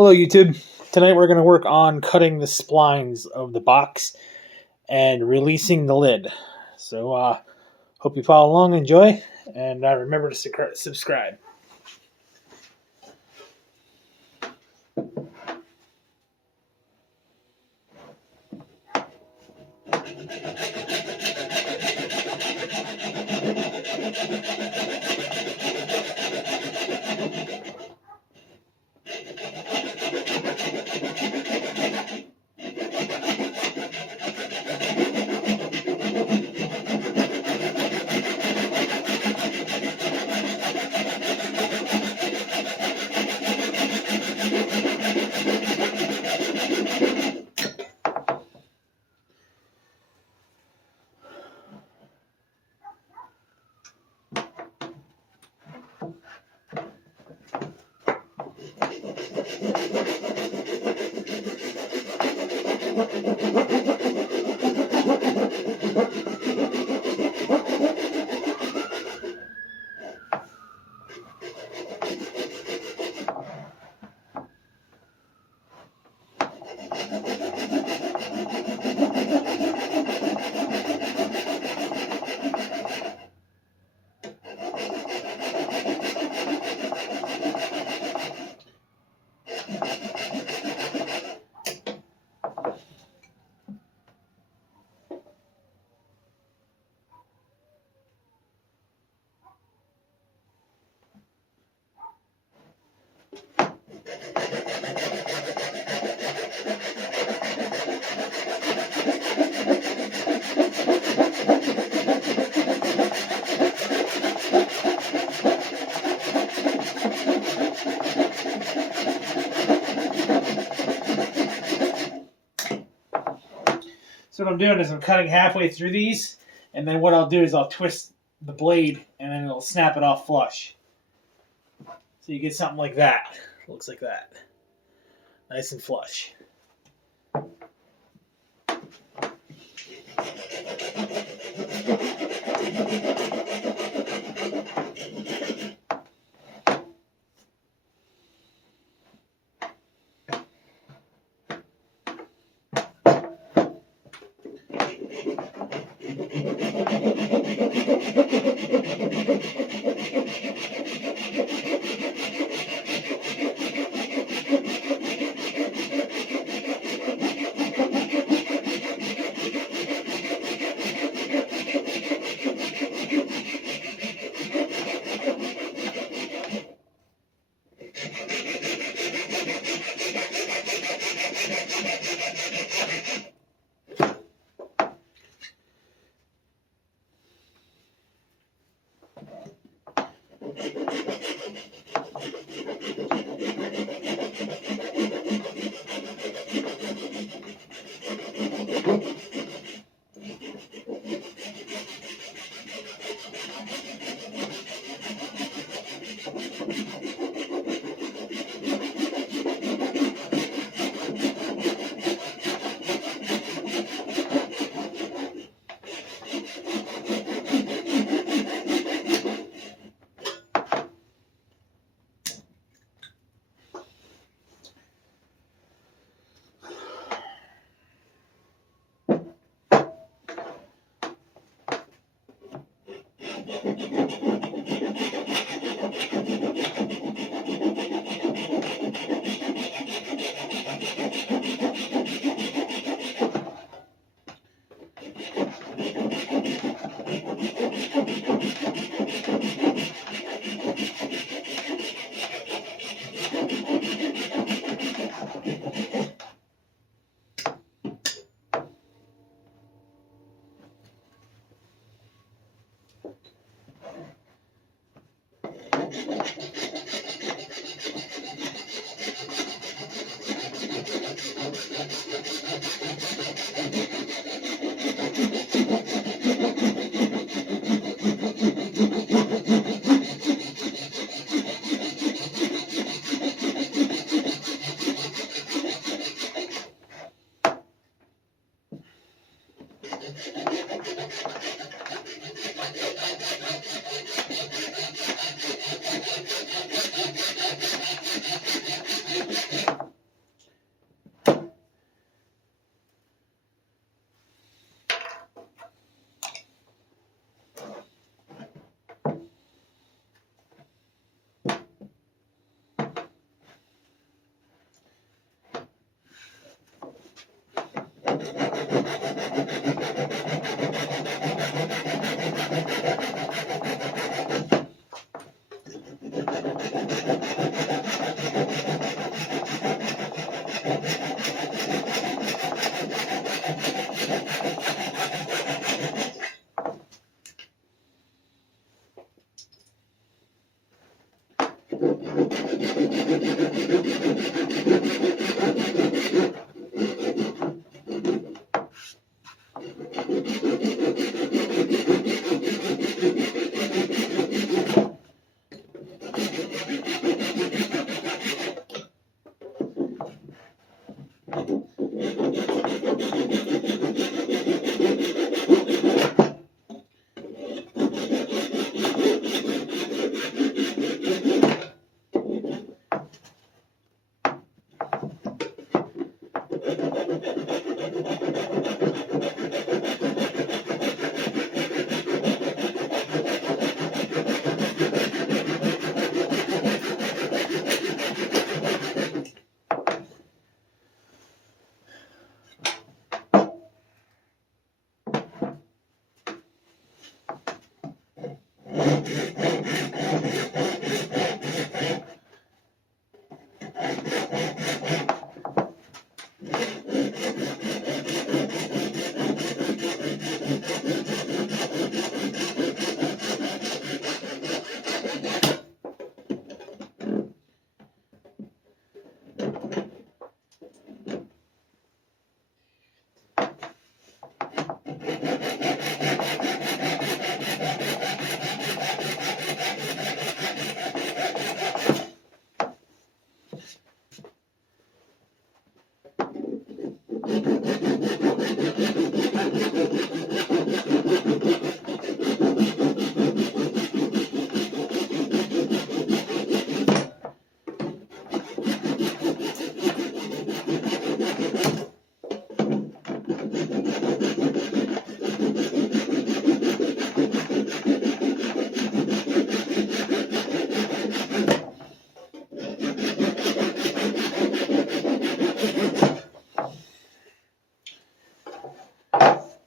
Hello YouTube. Tonight we're going to work on cutting the splines of the box and releasing the lid. So hope you follow along, enjoy, and remember to subscribe. So what I'm doing is I'm cutting halfway through these, and then what I'll do is I'll twist the blade and then it'll snap it off flush. So you get something like that. Looks like that. Nice and flush.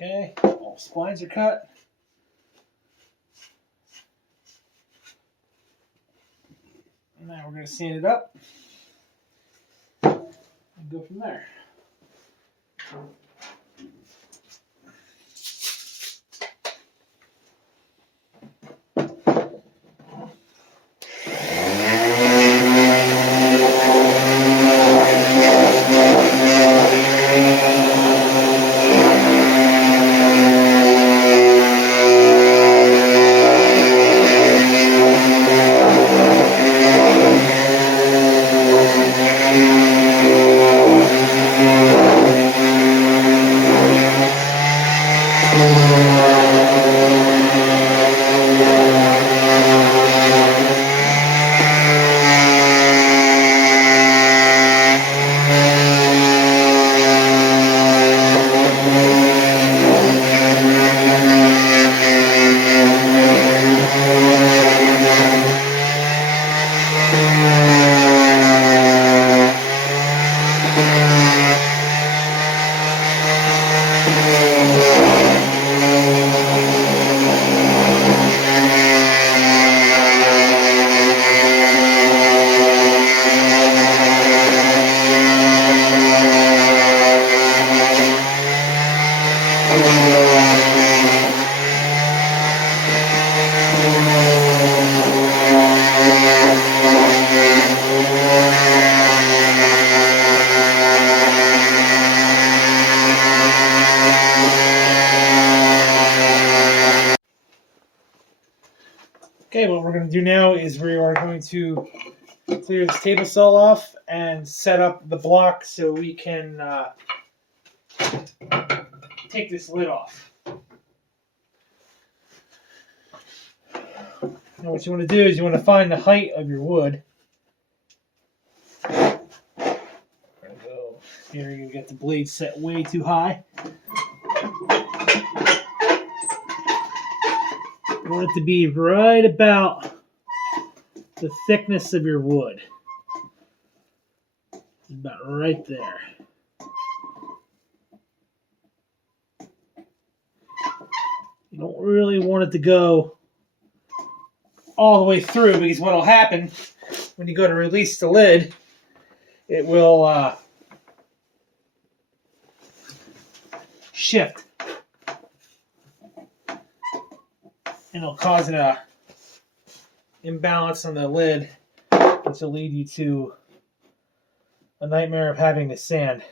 Okay, all splines are cut. Now we're going to sand it up and go from there. Okay, what we're going to do now is we are going to clear this table saw off and set up the block so we can take this lid off. Now what you want to do is you want to find the height of your wood. We're going to go here, you're going to get the blade set way too high. You want it to be right about the thickness of your wood. About right there. You don't really want it to go all the way through, because what will happen when you go to release the lid, it will shift. And it'll cause an imbalance on the lid, which will lead you to a nightmare of having to sand.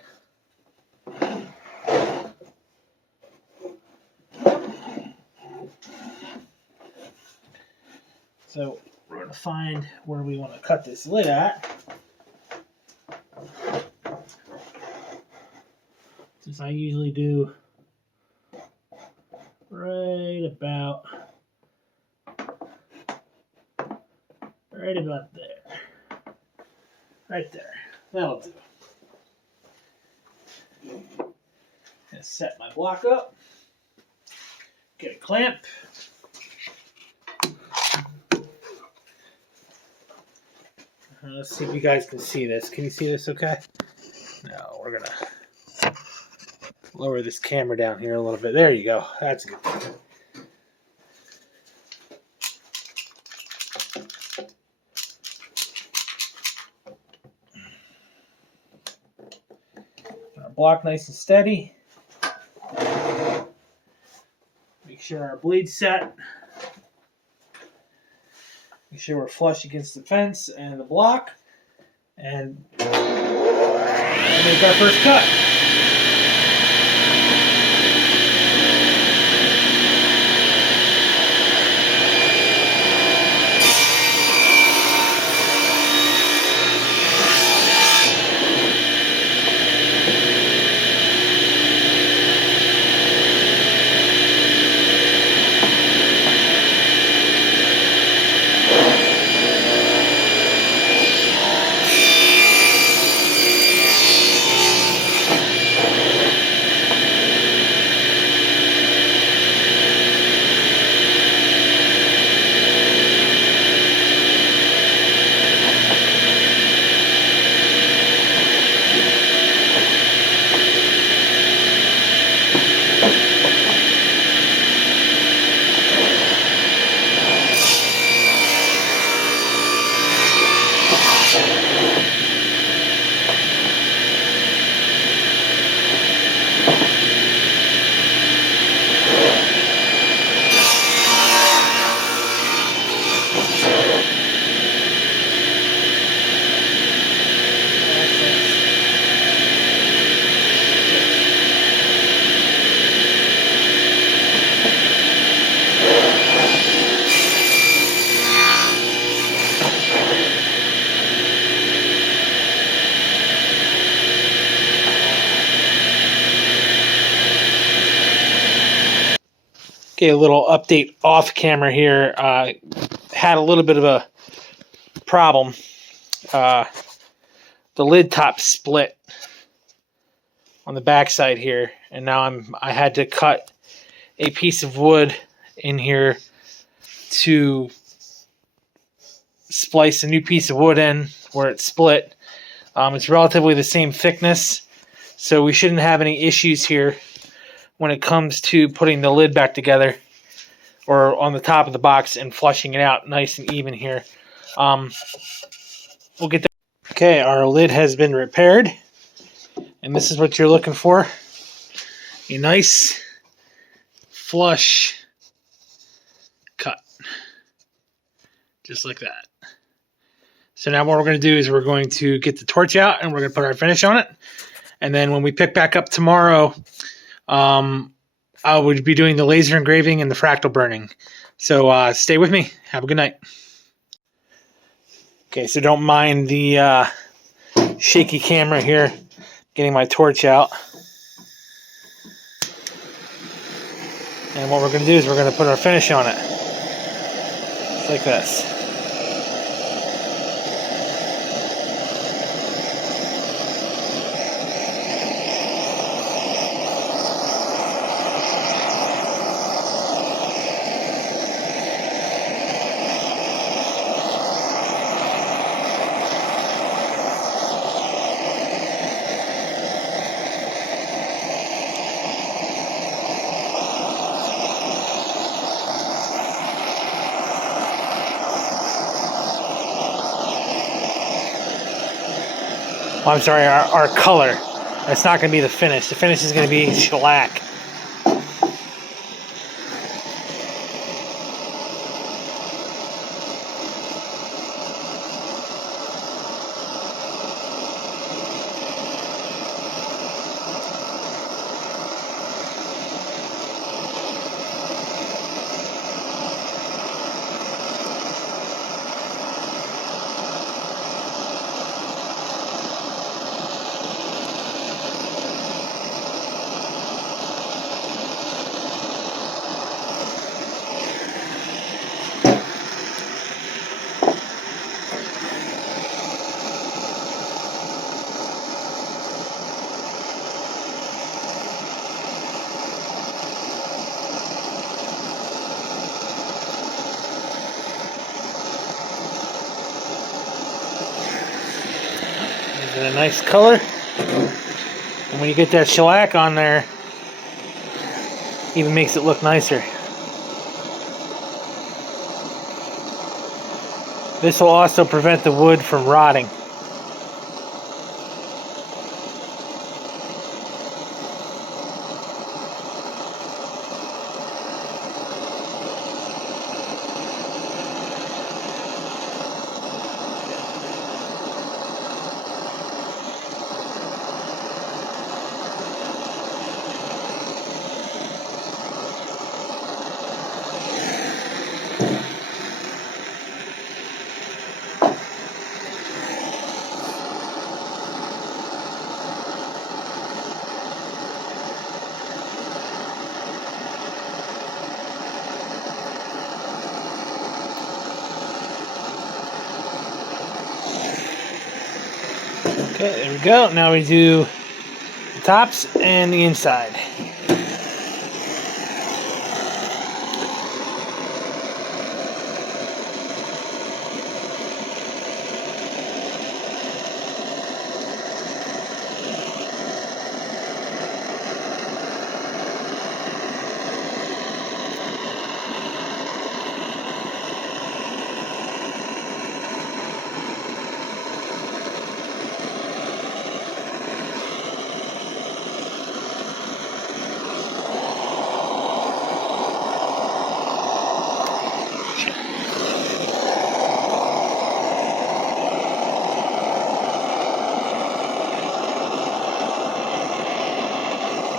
So we're going to find where we want to cut this lid at. Since I usually do right about there. Right there. That'll do. Gonna set my block up. Get a clamp. Let's see if you guys can see this. Can you see this okay? No, we're gonna lower this camera down here a little bit. There you go. That's good. block nice and steady. Make sure our blade's set. Make sure we're flush against the fence and the block. And make our first cut. Okay, a little update off camera here. Had a little bit of a problem. The lid top split on the back side here, and now I had to cut a piece of wood in here to splice a new piece of wood in where it split. It's relatively the same thickness, so we shouldn't have any issues here when it comes to putting the lid back together or on the top of the box and flushing it out nice and even here. We'll get that. Okay, our lid has been repaired, and this is what you're looking for. A nice flush cut, just like that. So now what we're going to do is we're going to get the torch out and we're going to put our finish on it. And then when we pick back up tomorrow, I would be doing the laser engraving and the fractal burning. So stay with me. Have a good night. Okay, so don't mind the shaky camera here. Getting my torch out. And what we're going to do is we're going to put our finish on it. Just like this. Oh, I'm sorry, our color. That's not going to be the finish. The finish is going to be shellac. A nice color, and when you get that shellac on there, even makes it look nicer. This will also prevent the wood from rotting. Okay, there we go. Now we do the tops and the inside.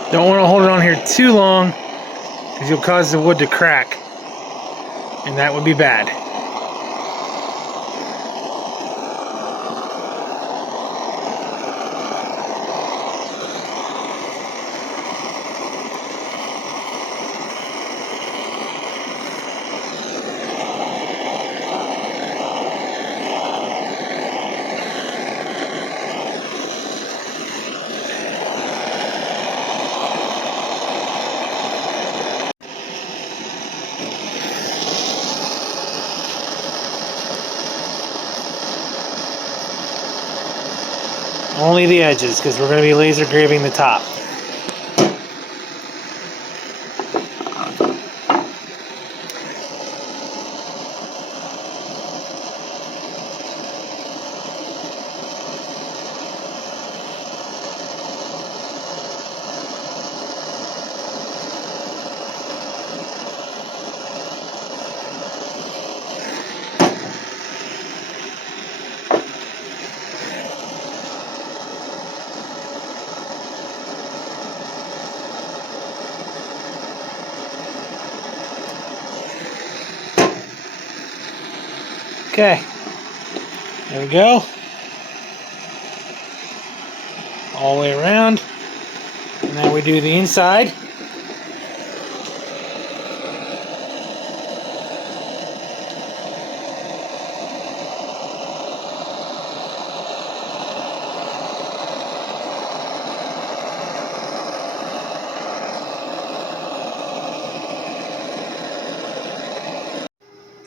Don't want to hold it on here too long because you'll cause the wood to crack, and that would be bad. Only the edges, because we're going to be laser engraving the top. Okay, there we go. All the way around. And now we do the inside.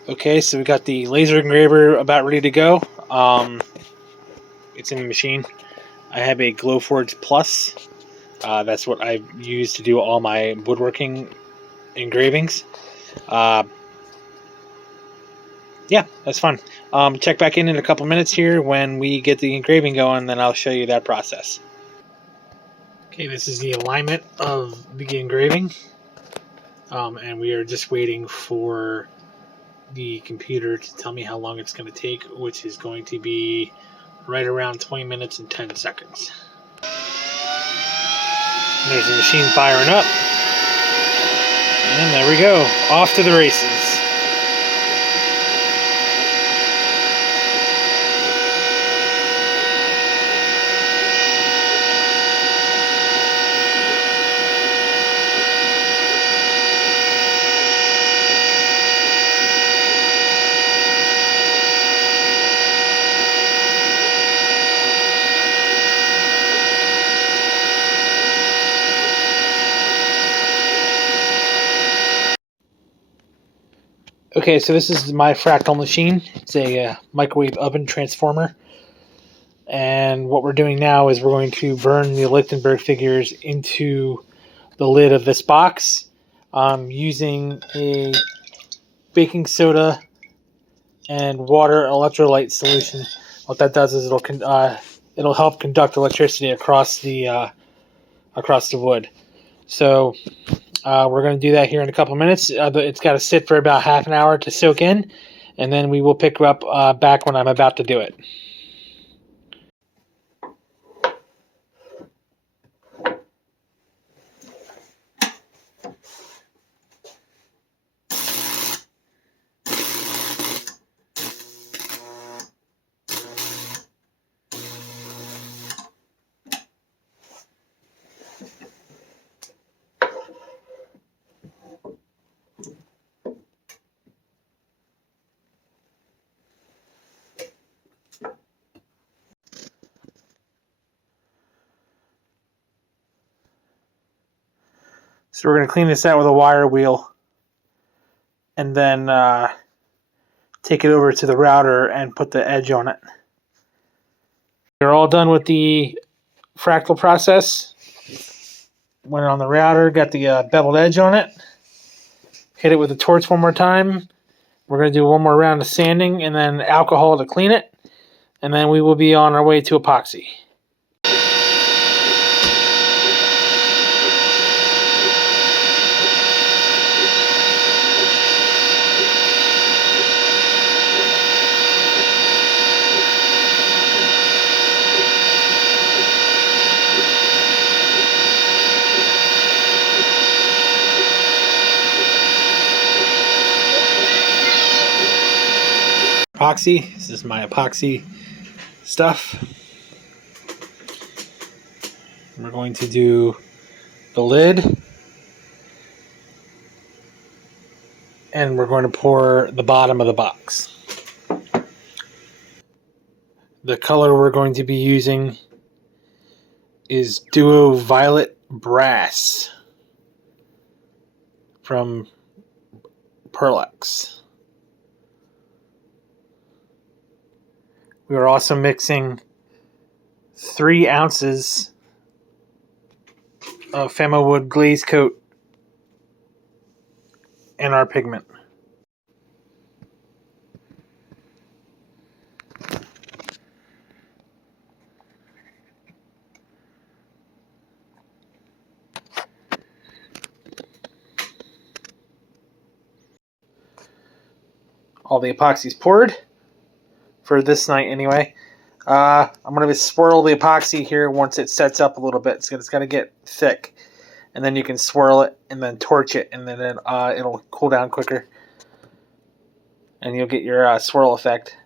Okay, so we got the laser engraver about ready to go. It's in the machine. I have a Glowforge Plus. That's what I use to do all my woodworking engravings. Yeah, that's fun. Check back in a couple minutes here when we get the engraving going, then I'll show you that process. Okay, this is the alignment of the engraving, and we are just waiting for the computer to tell me how long it's going to take, which is going to be right around 20 minutes and 10 seconds. And there's the machine firing up, and there we go, off to the races. Okay, so this is my fractal machine. It's a microwave oven transformer. And what we're doing now is we're going to burn the Lichtenberg figures into the lid of this box using a baking soda and water electrolyte solution. What that does is it'll help conduct electricity across the wood. So we're going to do that here in a couple of minutes. It's got to sit for about half an hour to soak in, and then we will pick up back when I'm about to do it. So we're going to clean this out with a wire wheel and then take it over to the router and put the edge on it. We're all done with the fractal process. Went on the router, got the beveled edge on it. Hit it with a torch one more time. We're going to do one more round of sanding and then alcohol to clean it. And then we will be on our way to epoxy. Epoxy. This is my epoxy stuff. We're going to do the lid. And we're going to pour the bottom of the box. The color we're going to be using is Duo Violet Brass from Perlex. We are also mixing 3 ounces of finewood glaze coat in our pigment. All the epoxy's poured for this night anyway. I'm going to swirl the epoxy here once it sets up a little bit. It's got to get thick. And then you can swirl it and then torch it, and then it'll cool down quicker. And you'll get your swirl effect.